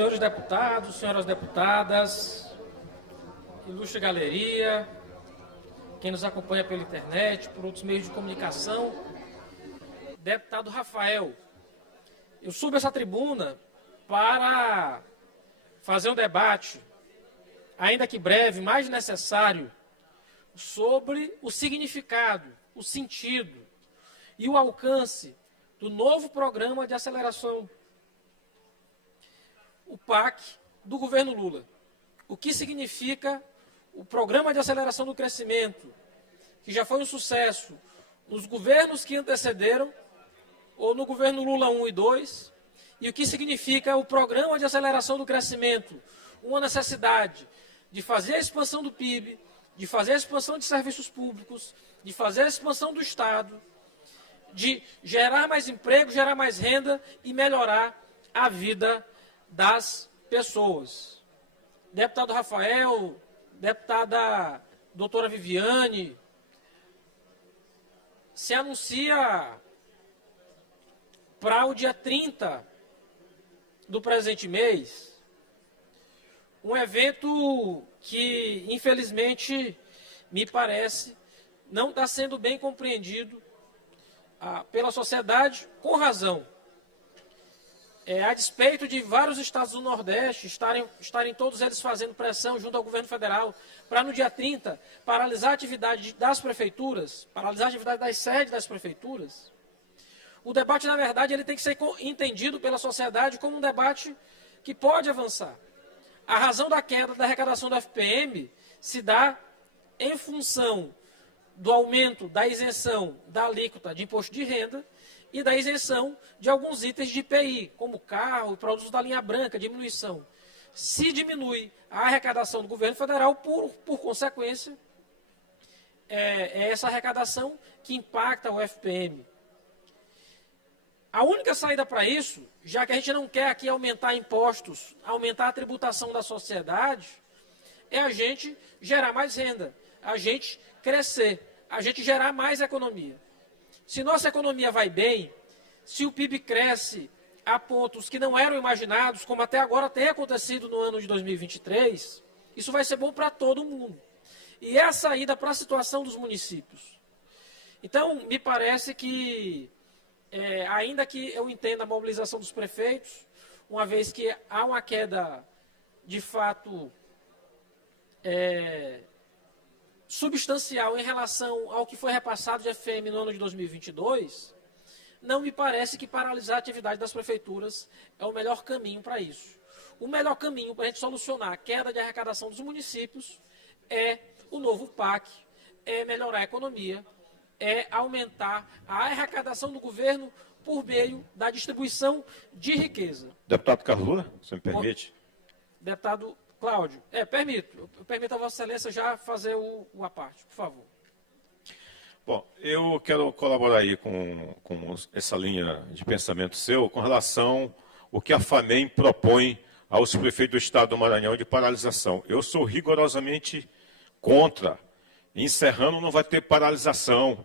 Senhores deputados, senhoras deputadas, ilustre galeria, quem nos acompanha pela internet, por outros meios de comunicação, deputado Rafael, eu subo essa tribuna para fazer um debate, ainda que breve, mais necessário, sobre o significado, o sentido e o alcance do novo programa de aceleração, o PAC, do governo Lula. O que significa o programa de aceleração do crescimento, que já foi um sucesso nos governos que antecederam, ou no governo Lula 1 e 2, e o que significa o programa de aceleração do crescimento, uma necessidade de fazer a expansão do PIB, de fazer a expansão de serviços públicos, de fazer a expansão do Estado, de gerar mais emprego, gerar mais renda e melhorar a vida das pessoas. Deputado Rafael, deputada doutora Viviane, se anuncia para o dia 30 do presente mês um evento que, infelizmente, me parece, não está sendo bem compreendido pela sociedade, com razão. A despeito de vários estados do Nordeste estarem todos eles fazendo pressão junto ao governo federal para, no dia 30, paralisar a atividade das prefeituras, paralisar a atividade das sedes das prefeituras, o debate, na verdade, ele tem que ser entendido pela sociedade como um debate que pode avançar. A razão da queda da arrecadação do FPM se dá em função do aumento da isenção da alíquota de imposto de renda e da isenção de alguns itens de IPI, como carro, produtos da linha branca, diminuição. Se diminui a arrecadação do governo federal, por consequência, é essa arrecadação que impacta o FPM. A única saída para isso, já que a gente não quer aqui aumentar impostos, aumentar a tributação da sociedade, é a gente gerar mais renda, a gente crescer, a gente gerar mais economia. Se nossa economia vai bem, se o PIB cresce a pontos que não eram imaginados, como até agora tem acontecido no ano de 2023, isso vai ser bom para todo mundo. E é a saída para a situação dos municípios. Então, me parece que, ainda que eu entenda a mobilização dos prefeitos, uma vez que há uma queda, de fato, substancial em relação ao que foi repassado de FPM no ano de 2022, não me parece que paralisar a atividade das prefeituras é o melhor caminho para isso. O melhor caminho para a gente solucionar a queda de arrecadação dos municípios é o novo PAC, é melhorar a economia, é aumentar a arrecadação do governo por meio da distribuição de riqueza. Deputado Carlos Lula, você me permite? Deputado Cláudio, permito. Eu permito a Vossa Excelência já fazer a parte, por favor. Bom, eu quero colaborar aí com essa linha de pensamento seu com relação ao que a FAMEM propõe aos prefeitos do Estado do Maranhão de paralisação. Eu sou rigorosamente contra. Encerrando não vai ter paralisação.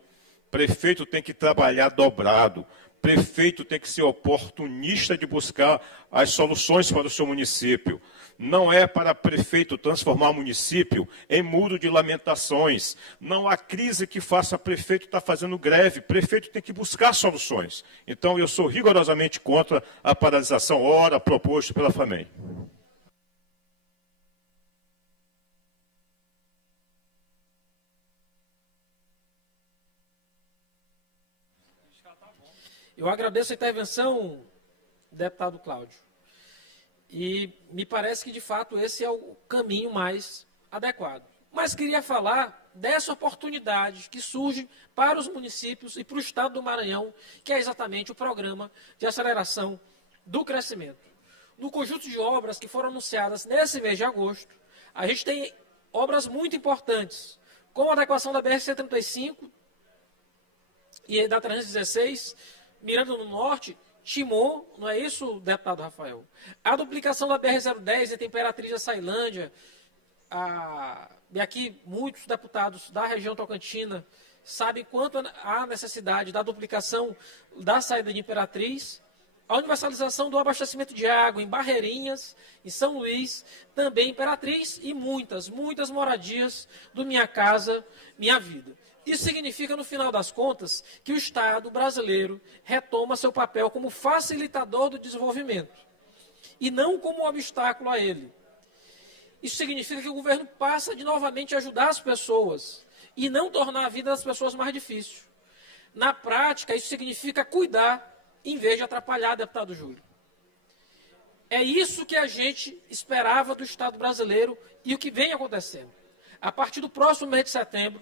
Prefeito tem que trabalhar dobrado. Prefeito tem que ser oportunista de buscar as soluções para o seu município. Não é para prefeito transformar o município em muro de lamentações. Não há crise que faça prefeito estar fazendo greve. Prefeito tem que buscar soluções. Então, eu sou rigorosamente contra a paralisação, ora proposto pela FAMEM. Eu agradeço a intervenção, deputado Cláudio. E me parece que, de fato, esse é o caminho mais adequado. Mas queria falar dessa oportunidade que surge para os municípios e para o Estado do Maranhão, que é exatamente o Programa de Aceleração do Crescimento. No conjunto de obras que foram anunciadas nesse mês de agosto, a gente tem obras muito importantes, como a adequação da BR-135 e da 316, Miranda do Norte, Timon, não é isso, deputado Rafael? A duplicação da BR-010 entre Imperatriz e Açailândia, e aqui muitos deputados da região tocantina sabem quanto há necessidade da duplicação da saída de Imperatriz A universalização do abastecimento de água em Barreirinhas, em São Luís, também em Imperatriz e muitas moradias do Minha Casa, Minha Vida. Isso significa, no final das contas, que o Estado brasileiro retoma seu papel como facilitador do desenvolvimento e não como um obstáculo a ele. Isso significa que o governo passa de novamente ajudar as pessoas e não tornar a vida das pessoas mais difícil. Na prática, isso significa cuidar em vez de atrapalhar, deputado Júlio. É isso que a gente esperava do Estado brasileiro e o que vem acontecendo. A partir do próximo mês de setembro,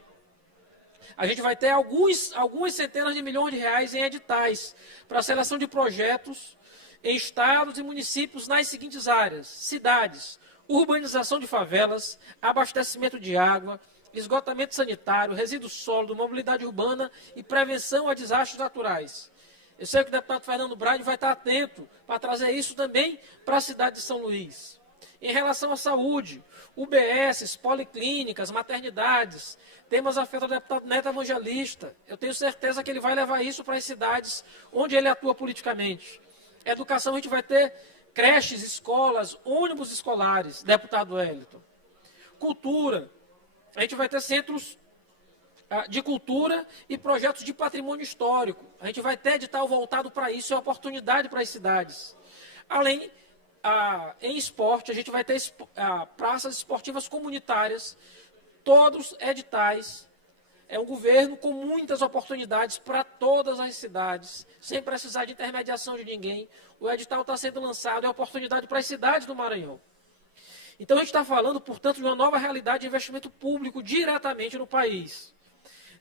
a gente vai ter algumas centenas de milhões de reais em editais para a seleção de projetos em estados e municípios nas seguintes áreas: cidades, urbanização de favelas, abastecimento de água, esgotamento sanitário, resíduo sólido, mobilidade urbana e prevenção a desastres naturais. Eu sei que o deputado Fernando Braide vai estar atento para trazer isso também para a cidade de São Luís. Em relação à saúde, UBSs, policlínicas, maternidades, temas afetos ao deputado Neto Evangelista. Eu tenho certeza que ele vai levar isso para as cidades onde ele atua politicamente. Educação, a gente vai ter creches, escolas, ônibus escolares, deputado Wellington. Cultura, a gente vai ter centros de cultura e projetos de patrimônio histórico. A gente vai ter edital voltado para isso, é uma oportunidade para as cidades. Além, em esporte, a gente vai ter praças esportivas comunitárias, todos editais. É um governo com muitas oportunidades para todas as cidades, sem precisar de intermediação de ninguém. O edital está sendo lançado, é oportunidade para as cidades do Maranhão. Então, a gente está falando, portanto, de uma nova realidade de investimento público diretamente no país.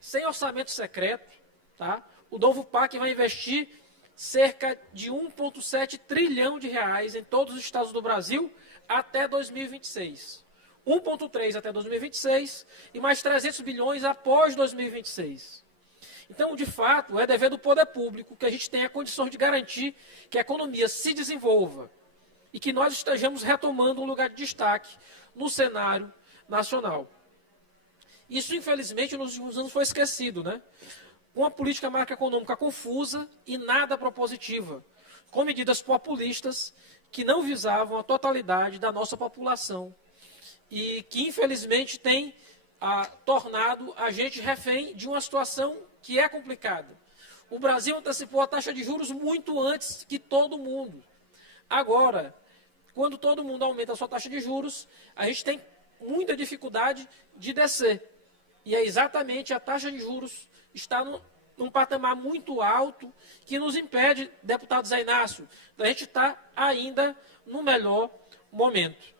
Sem orçamento secreto, tá? O novo PAC vai investir cerca de 1,7 trilhão de reais em todos os estados do Brasil até 2026. 1,3 até 2026 e mais 300 bilhões após 2026. Então, de fato, é dever do poder público que a gente tenha condições de garantir que a economia se desenvolva e que nós estejamos retomando um lugar de destaque no cenário nacional. Isso, infelizmente, nos últimos anos foi esquecido, né? Com a política macroeconômica confusa e nada propositiva, com medidas populistas que não visavam a totalidade da nossa população e que, infelizmente, tem tornado a gente refém de uma situação que é complicada. O Brasil antecipou a taxa de juros muito antes que todo mundo. Agora, quando todo mundo aumenta a sua taxa de juros, a gente tem muita dificuldade de descer. E é exatamente a taxa de juros está num patamar muito alto que nos impede, deputado Zé Inácio, da gente estar ainda no melhor momento.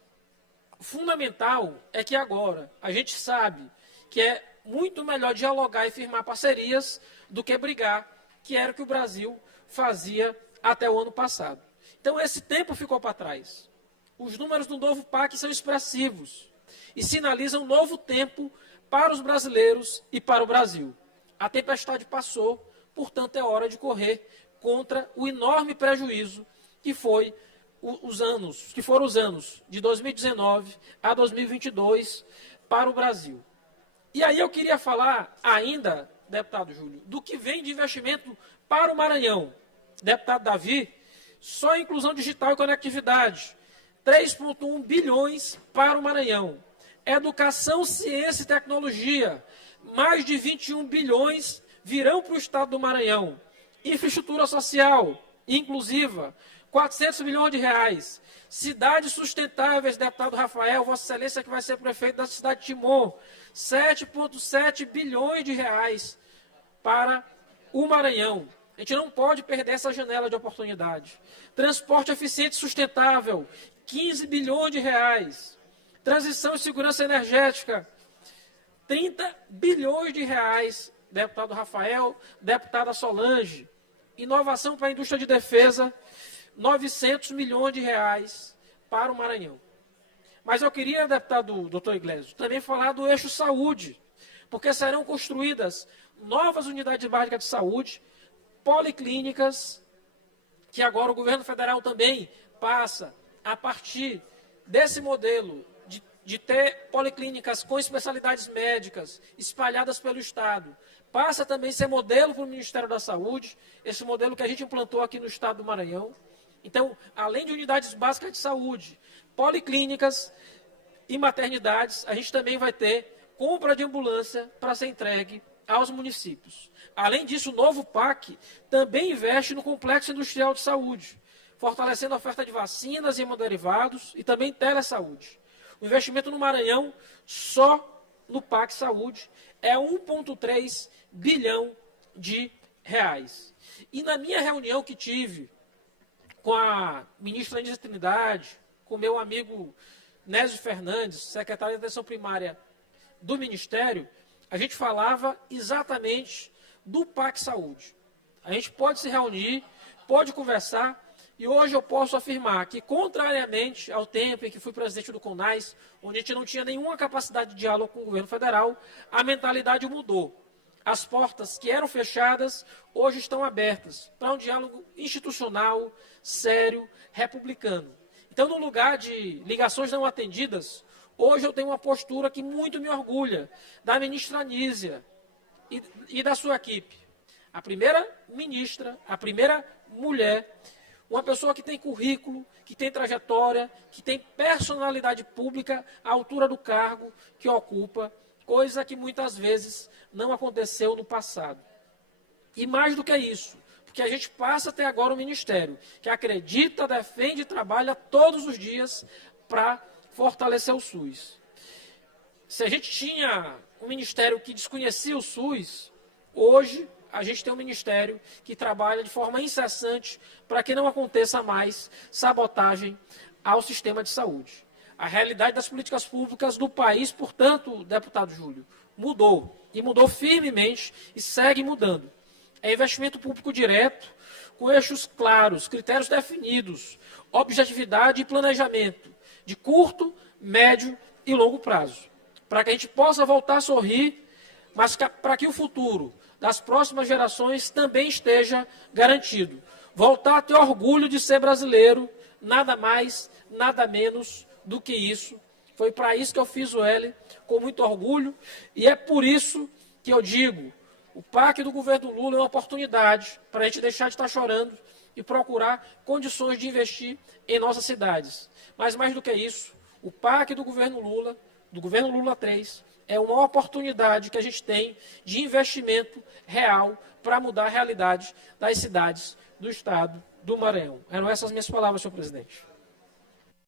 O fundamental é que agora a gente sabe que é muito melhor dialogar e firmar parcerias do que brigar, que era o que o Brasil fazia até o ano passado. Então esse tempo ficou para trás. Os números do novo PAC são expressivos e sinalizam um novo tempo para os brasileiros e para o Brasil. A tempestade passou, portanto é hora de correr contra o enorme prejuízo que foram os anos de 2019 a 2022 para o Brasil. E aí eu queria falar ainda, deputado Júlio, do que vem de investimento para o Maranhão. Deputado Davi, só a inclusão digital e conectividade, 3,1 bilhões para o Maranhão. Educação, ciência e tecnologia, mais de 21 bilhões virão para o estado do Maranhão. Infraestrutura social, inclusiva, 400 milhões de reais. Cidades sustentáveis, deputado Rafael, Vossa Excelência que vai ser prefeito da cidade de Timon, 7,7 bilhões de reais para o Maranhão. A gente não pode perder essa janela de oportunidade. Transporte eficiente e sustentável, 15 bilhões de reais. Transição e segurança energética, 30 bilhões de reais, deputado Rafael, deputada Solange. Inovação para a indústria de defesa, 900 milhões de reais para o Maranhão. Mas eu queria, deputado doutor Iglesias, também falar do eixo saúde, porque serão construídas novas unidades básicas de saúde, policlínicas, que agora o governo federal também passa, a partir desse modelo de de ter policlínicas com especialidades médicas espalhadas pelo Estado, passa também a ser modelo para o Ministério da Saúde, esse modelo que a gente implantou aqui no Estado do Maranhão. Então, além de unidades básicas de saúde, policlínicas e maternidades, a gente também vai ter compra de ambulância para ser entregue aos municípios. Além disso, o novo PAC também investe no complexo industrial de saúde, fortalecendo a oferta de vacinas e hemoderivados e também telesaúde. O investimento no Maranhão, só no PAC Saúde, é 1,3 bilhão de reais. E na minha reunião que tive com a ministra Anísia Trindade, com meu amigo Nésio Fernandes, secretário de Atenção Primária do Ministério, a gente falava exatamente do PAC Saúde. A gente pode se reunir, pode conversar, e hoje eu posso afirmar que, contrariamente ao tempo em que fui presidente do CONAS, onde a gente não tinha nenhuma capacidade de diálogo com o governo federal, a mentalidade mudou. As portas que eram fechadas, hoje estão abertas para um diálogo institucional, sério, republicano. Então, no lugar de ligações não atendidas, hoje eu tenho uma postura que muito me orgulha, da ministra Anísia e da sua equipe. A primeira ministra, a primeira mulher, uma pessoa que tem currículo, que tem trajetória, que tem personalidade pública à altura do cargo que ocupa, coisa que muitas vezes não aconteceu no passado. E mais do que isso, porque a gente passa até agora um ministério que acredita, defende e trabalha todos os dias para fortalecer o SUS. Se a gente tinha um ministério que desconhecia o SUS, hoje a gente tem um ministério que trabalha de forma incessante para que não aconteça mais sabotagem ao sistema de saúde. A realidade das políticas públicas do país, portanto, deputado Júlio, mudou. E mudou firmemente e segue mudando. É investimento público direto, com eixos claros, critérios definidos, objetividade e planejamento, de curto, médio e longo prazo. Para que a gente possa voltar a sorrir, mas para que o futuro das próximas gerações também esteja garantido. Voltar a ter orgulho de ser brasileiro, nada mais, nada menos do que isso. Foi para isso que eu fiz o L, com muito orgulho, e é por isso que eu digo, o PAC do governo Lula é uma oportunidade para a gente deixar de estar chorando e procurar condições de investir em nossas cidades. Mas mais do que isso, o PAC do governo Lula 3, é uma oportunidade que a gente tem de investimento real para mudar a realidade das cidades do estado do Maranhão. Eram essas minhas palavras, senhor presidente.